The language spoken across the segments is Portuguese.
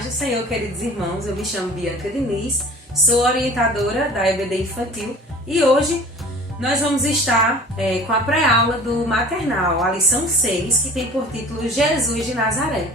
paz do Senhor, queridos irmãos. Eu me chamo Bianca Diniz, sou orientadora da EBD Infantil e hoje nós vamos estar com a pré-aula do maternal, a lição 6, que tem por título Jesus de Nazaré.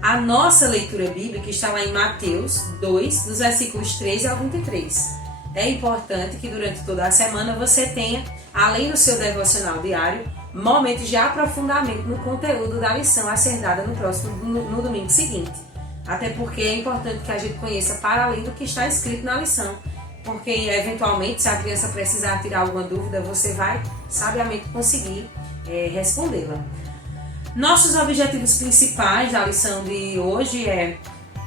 A nossa leitura bíblica está lá em Mateus 2, dos versículos 13 ao 23. É importante que durante toda a semana você tenha, além do seu devocional diário, momentos de aprofundamento no conteúdo da lição a ser dada no domingo seguinte. Até porque é importante que a gente conheça para além do que está escrito na lição, porque eventualmente, se a criança precisar tirar alguma dúvida, você vai sabiamente conseguir respondê-la. Nossos objetivos principais da lição de hoje é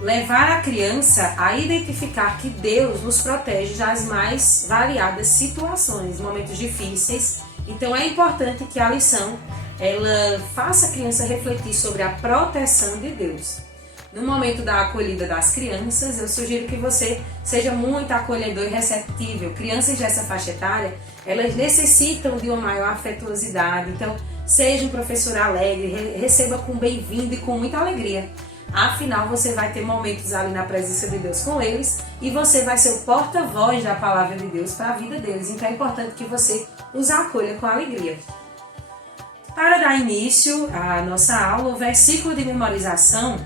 levar a criança a identificar que Deus nos protege das mais variadas situações, momentos difíceis. Então é importante que a lição ela faça a criança refletir sobre a proteção de Deus. No momento da acolhida das crianças, eu sugiro que você seja muito acolhedor e receptível. Crianças dessa faixa etária, elas necessitam de uma maior afetuosidade. Então, seja um professor alegre, receba com bem-vindo e com muita alegria. Afinal, você vai ter momentos ali na presença de Deus com eles e você vai ser o porta-voz da palavra de Deus para a vida deles. Então, é importante que você os acolha com alegria. Para dar início à nossa aula, o versículo de memorização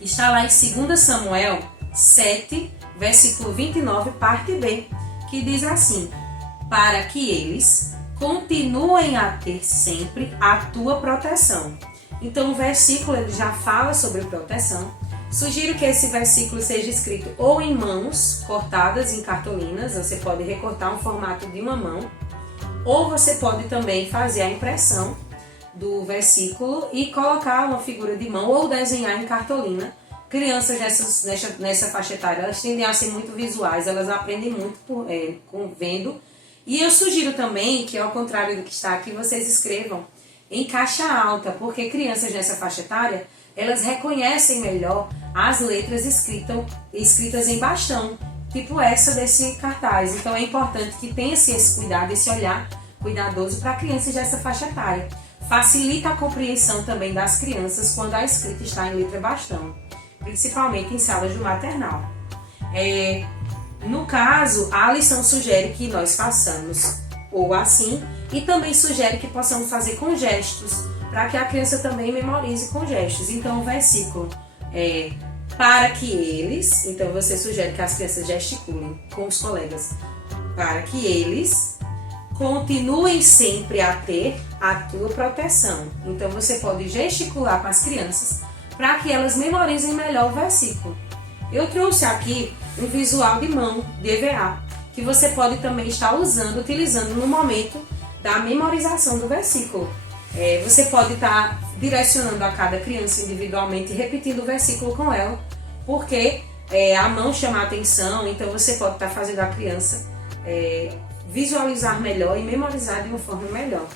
está lá em 2 Samuel 7, versículo 29, parte B, que diz assim: para que eles continuem a ter sempre a tua proteção. Então o versículo ele já fala sobre proteção. Sugiro que esse versículo seja escrito ou em mãos cortadas em cartolinas, você pode recortar um formato de uma mão, ou você pode também fazer a impressão do versículo e colocar uma figura de mão ou desenhar em cartolina. Crianças nessa faixa etária, elas tendem a ser muito visuais, elas aprendem muito vendo. E eu sugiro também que, ao contrário do que está aqui, vocês escrevam em caixa alta, porque crianças nessa faixa etária, elas reconhecem melhor as letras escritas em bastão, tipo essa desse cartaz. Então é importante que tenha-se esse cuidado, esse olhar cuidadoso para crianças dessa faixa etária. Facilita a compreensão também das crianças quando a escrita está em letra bastão, principalmente em salas do maternal. No caso, a lição sugere que nós façamos ou assim, e também sugere que possamos fazer com gestos, para que a criança também memorize com gestos. Então o versículo é para que eles, então você sugere que as crianças gesticulem com os colegas, para que eles continuem sempre a ter a tua proteção. Então você pode gesticular com as crianças para que elas memorizem melhor o versículo. Eu trouxe aqui um visual de mão de EVA, que você pode também estar utilizando no momento da memorização do versículo. Você pode estar direcionando a cada criança individualmente e repetindo o versículo com ela, porque a mão chama a atenção, então você pode estar fazendo a criança visualizar melhor e memorizar de uma forma melhor,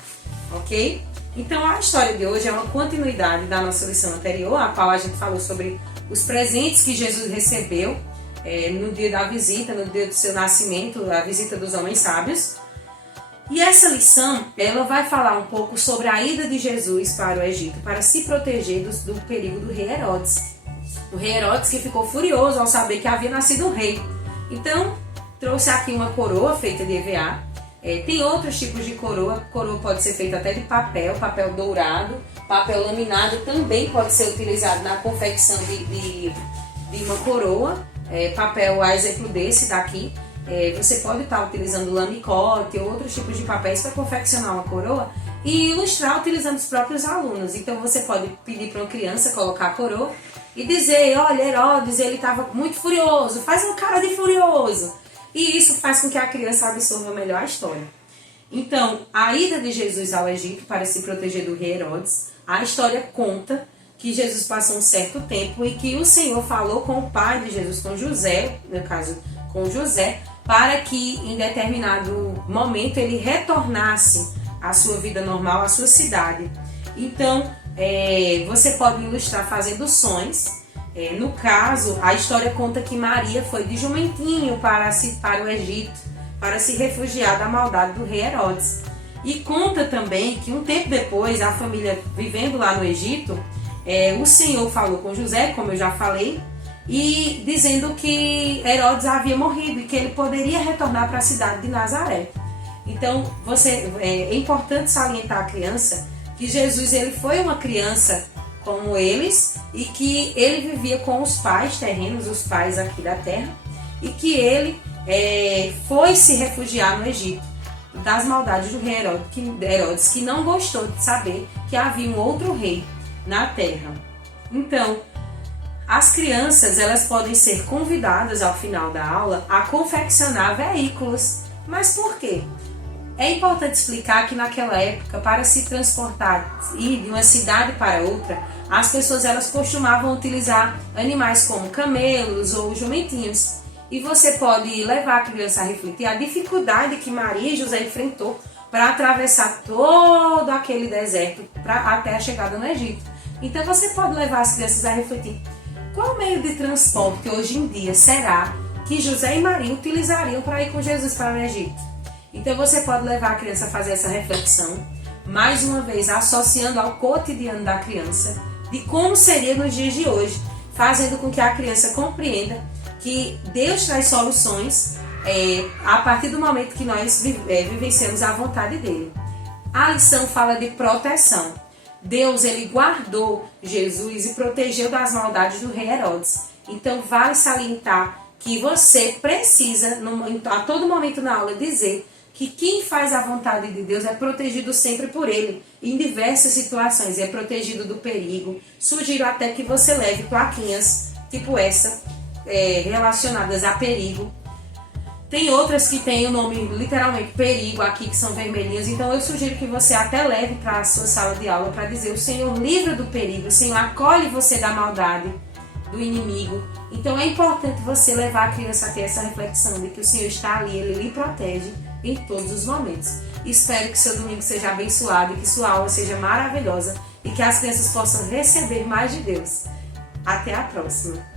ok? Então a história de hoje é uma continuidade da nossa lição anterior, a qual a gente falou sobre os presentes que Jesus recebeu no dia da visita, no dia do seu nascimento, a visita dos homens sábios. E essa lição, ela vai falar um pouco sobre a ida de Jesus para o Egito, para se proteger do perigo do rei Herodes. O rei Herodes que ficou furioso ao saber que havia nascido um rei. Então, trouxe aqui uma coroa feita de EVA. Tem outros tipos de coroa. Coroa pode ser feita até de papel dourado, papel laminado também pode ser utilizado na confecção de uma coroa. Papel a exemplo desse daqui. Você pode estar utilizando lamicote ou outros tipos de papéis para confeccionar uma coroa e ilustrar utilizando os próprios alunos. Então você pode pedir para uma criança colocar a coroa e dizer: olha, Herodes, ele estava muito furioso, faz uma cara de furioso. E isso faz com que a criança absorva melhor a história. Então, a ida de Jesus ao Egito para se proteger do rei Herodes, a história conta que Jesus passou um certo tempo e que o Senhor falou com o pai de Jesus, com José, no caso com José, para que em determinado momento ele retornasse à sua vida normal, à sua cidade. Então, você pode ilustrar fazendo sonhos. No caso, a história conta que Maria foi de jumentinho para o Egito, para se refugiar da maldade do rei Herodes. E conta também que um tempo depois, a família vivendo lá no Egito, o Senhor falou com José, como eu já falei, e dizendo que Herodes havia morrido e que ele poderia retornar para a cidade de Nazaré. Então, é importante salientar a criança que Jesus ele foi uma criança como eles e que ele vivia com os pais terrenos, os pais aqui da terra, e que ele foi se refugiar no Egito das maldades do rei Herodes, que não gostou de saber que havia um outro rei na terra. Então, as crianças elas podem ser convidadas ao final da aula a confeccionar veículos. Mas por quê? É importante explicar que naquela época, para se transportar ir de uma cidade para outra, as pessoas elas costumavam utilizar animais como camelos ou jumentinhos. E você pode levar a criança a refletir a dificuldade que Maria e José enfrentou para atravessar todo aquele deserto até a chegada no Egito. Então você pode levar as crianças a refletir qual meio de transporte hoje em dia será que José e Maria utilizariam para ir com Jesus para o Egito. Então você pode levar a criança a fazer essa reflexão, mais uma vez associando ao cotidiano da criança, de como seria nos dias de hoje, fazendo com que a criança compreenda que Deus traz soluções a partir do momento que nós vivenciamos a vontade dele. A lição fala de proteção. Deus ele guardou Jesus e protegeu das maldades do rei Herodes. Então vale salientar que você precisa, a todo momento na aula, dizer que quem faz a vontade de Deus é protegido sempre por ele, em diversas situações, é protegido do perigo. Sugiro até que você leve plaquinhas, tipo essa, relacionadas a perigo. Tem outras que têm o nome literalmente perigo aqui, que são vermelhinhas, então eu sugiro que você até leve para a sua sala de aula para dizer: o Senhor livra do perigo, o Senhor acolhe você da maldade, do inimigo. Então é importante você levar a criança a ter essa reflexão de que o Senhor está ali, ele lhe protege em todos os momentos. Espero que seu domingo seja abençoado e que sua aula seja maravilhosa e que as crianças possam receber mais de Deus. Até a próxima!